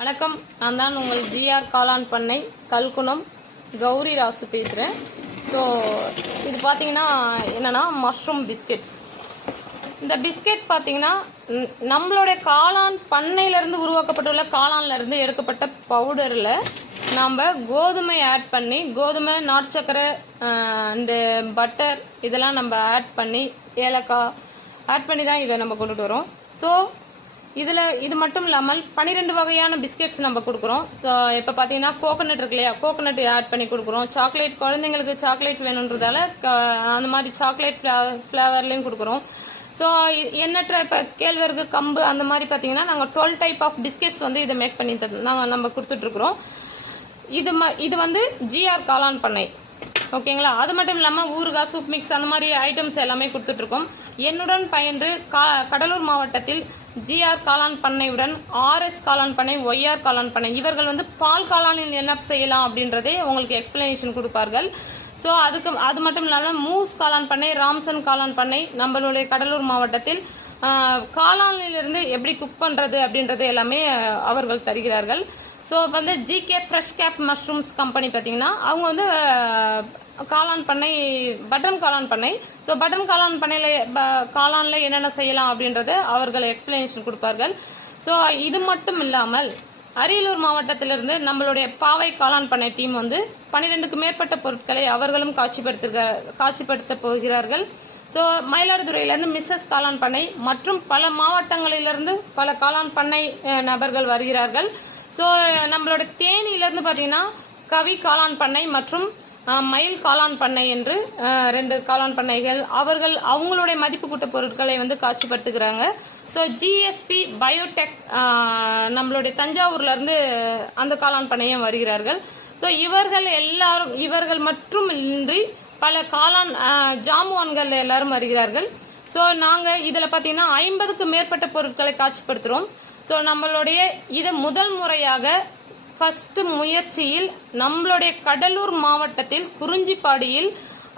வணக்கம். நான் தான் உங்கள் ஜிஆர் காளான் பண்ணை கல்குணம். கௌரி ராசு பேசுகிறேன் ஸோ இது பார்த்தீங்கன்னா என்னென்னா மஷ்ரூம் பிஸ்கெட்ஸ் இந்த பிஸ்கெட் பார்த்தீங்கன்னா நம்மளுடைய காளான் பண்ணையிலேருந்து உருவாக்கப்பட்டுள்ள காளான்லேருந்து எடுக்கப்பட்ட பவுடரில் நாம் கோதுமை ஆட் பண்ணி கோதுமை நாட்டு சக்கரை அண்டு பட்டர் இதெல்லாம் நம்ம ஆட் பண்ணி ஏலக்காய் ஆட் பண்ணி தான் இதை நம்ம கொண்டுட்டு வரோம். ஸோ இதில் இது மட்டும் இல்லாமல் பன்னிரெண்டு வகையான பிஸ்கெட்ஸ் நம்ம கொடுக்குறோம். இப்போ பார்த்தீங்கன்னா கோகோனட் இருக்கு இல்லையா? கோகோனட் ஆட் பண்ணி கொடுக்குறோம். சாக்லேட் குழந்தைங்களுக்கு சாக்லேட் வேணுன்றதால க- அந்த மாதிரி சாக்லேட் ஃப்ளா ஃப்ளேவர்லேயும் கொடுக்குறோம். ஸோ எண்ணற்ற இப்போ கேழ்வரகு கம்பு அந்த மாதிரி பார்த்தீங்கன்னா நாங்கள் டுவெல் டைப் ஆஃப் பிஸ்கெட்ஸ் வந்து இதை மேக் பண்ணி தந்து நாங்கள் நம்ம கொடுத்துட்ருக்குறோம் இது ம இது வந்து ஜிஆர் காளான் பண்ணை. ஓகேங்களா? அது மட்டும் இல்லாமல் ஊறுகாய் சூப் மிக்ஸ் அந்த மாதிரி ஐட்டம்ஸ் எல்லாமே கொடுத்துட்ருக்கோம் என்னுடன் பயின்று கா கடலூர் மாவட்டத்தில் ஜிஆர் காளான் பண்ணையுடன் ஆர்எஸ் காளான் பண்ணை ஒய்ஆர் காளான் பண்ணை இவர்கள் வந்து பால் காளானில் என்ன செய்யலாம் அப்படின்றதே உங்களுக்கு எக்ஸ்பிளனேஷன் கொடுப்பார்கள். ஸோ அதுக்கு அது மட்டும் இல்லாமல் மூஸ் காளான் பண்ணை ராம்சன் காளான் பண்ணை நம்மளுடைய கடலூர் மாவட்டத்தில் காளானிலிருந்து எப்படி குக் பண்ணுறது அப்படின்றது எல்லாமே அவர்கள் தருகிறார்கள். ஸோ வந்து G K fresh cap mushrooms company பார்த்தீங்கன்னா அவங்க வந்து காளான் பண்ணை பட்டன் காளான் பண்ணை. ஸோ பட்டன் காளான் பண்ணையில் காளானில் என்னென்ன செய்யலாம் அப்படின்றத அவர்கள் எக்ஸ்பிளனேஷன் கொடுப்பார்கள். ஸோ இது மட்டும் இல்லாமல் அரியலூர் மாவட்டத்திலிருந்து நம்மளுடைய பாவை காளான் பண்ணை டீம் வந்து பன்னிரெண்டுக்கு மேற்பட்ட பொருட்களை அவர்களும் காட்சிப்படுத்த காட்சிப்படுத்த போகிறார்கள். ஸோ மயிலாடுதுறையிலேருந்து மிஸ்ஸஸ் காளான் பண்ணை மற்றும் பல மாவட்டங்களிலிருந்து பல காளான் பண்ணை நபர்கள் வருகிறார்கள். ஸோ நம்மளோட தேனியிலேருந்து பார்த்தீங்கன்னா கவி காளான் பண்ணை மற்றும் மயில் காளான் பண்ணை என்று ரெண்டு காளான் பண்ணைகள் அவர்கள் அவங்களுடைய மதிப்பு கூட்ட பொருட்களை வந்து காட்சிப்படுத்துகிறாங்க. ஸோ ஜிஎஸ்பி பயோடெக் நம்மளுடைய தஞ்சாவூர்லேருந்து அந்த காளான் பண்ணையும் வருகிறார்கள். ஸோ இவர்கள் எல்லாரும் இவர்கள் மட்டுமின்றி பல காளான் ஜாமுவான்கள் எல்லாரும் வருகிறார்கள். ஸோ நாங்கள் இதில் பார்த்தீங்கன்னா ஐம்பதுக்கு மேற்பட்ட பொருட்களை காட்சிப்படுத்துகிறோம் ஸோ நம்மளுடைய இது முதல் முறையாக ஃபஸ்ட்டு முயற்சியில் நம்மளுடைய கடலூர் மாவட்டத்தில் குறிஞ்சிப்பாடியில்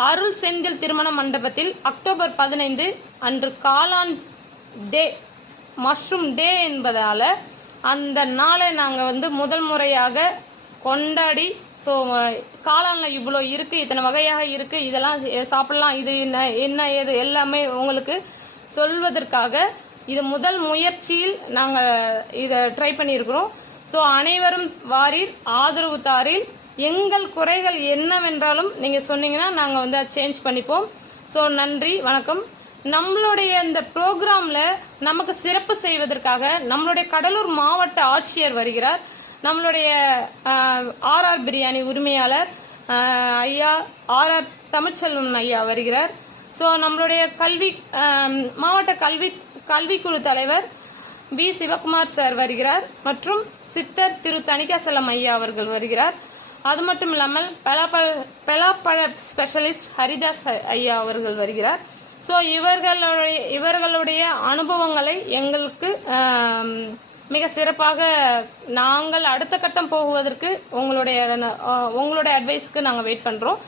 அருள் செந்தில் திருமண மண்டபத்தில் அக்டோபர் பதினைந்து அன்று காளான் டே மஷ்ரூம் டே என்பதால் அந்த நாளை நாங்கள் வந்து முதல் முறையாக கொண்டாடி ஸோ காளானில் இவ்வளோ இருக்குது இத்தனை வகையாக இருக்குது இதெல்லாம் சாப்பிடலாம் இது என்ன என்ன ஏது எல்லாமே உங்களுக்கு சொல்வதற்காக இது முதல் முயற்சியில் நாங்கள் இதை ட்ரை பண்ணியிருக்கிறோம். ஸோ அனைவரும் வாரீர் ஆதரவு தாரீர். எங்கள் குறைகள் என்னவென்றாலும் நீங்கள் சொன்னீங்கன்னா நாங்கள் வந்து அதை சேஞ்ச் பண்ணிப்போம். ஸோ நன்றி வணக்கம். நம்மளுடைய இந்த ப்ரோக்ராமில் நமக்கு சிறப்பு செய்வதற்காக நம்மளுடைய கடலூர் மாவட்ட ஆட்சியர் வருகிறார். நம்மளுடைய ஆர்ஆர் பிரியாணி உரிமையாளர் ஐயா ஆர்ஆர் தமிழ்ச்செல்வன் ஐயா வருகிறார். ஸோ நம்மளுடைய கல்வி மாவட்ட கல்வி கல்விக்குழு தலைவர் பி சிவகுமார் சார் வருகிறார் மற்றும் சித்தர் திரு. தணிகாசலம் ஐயா அவர்கள் வருகிறார். அது மட்டும் இல்லாமல் பலாப்பழ பலாப்பழ ஸ்பெஷலிஸ்ட் ஹரிதாஸ் ஐயா அவர்கள் வருகிறார். ஸோ இவர்களுடைய இவர்களுடைய அனுபவங்களை எங்களுக்கு மிக சிறப்பாக நாங்கள் அடுத்த கட்டம் போகுவதற்கு உங்களுடைய உங்களுடைய அட்வைஸ்க்கு நாங்கள் வெயிட் பண்ணுறோம்